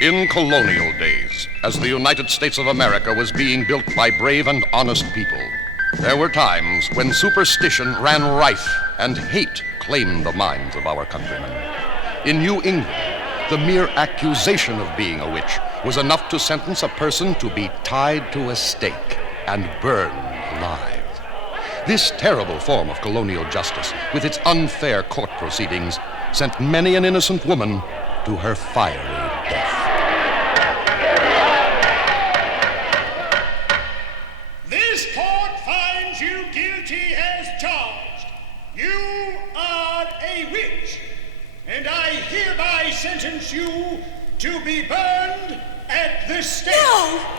In colonial days, as the United States of America was being built by brave and honest people, there were times when superstition ran rife and hate claimed the minds of our countrymen. In New England, the mere accusation of being a witch was enough to sentence a person to be tied to a stake and burned alive. This terrible form of colonial justice, with its unfair court proceedings, sent many an innocent woman to her fiery death. This court finds you guilty as charged. You are a witch, and I hereby sentence you to be burned at the stake. No!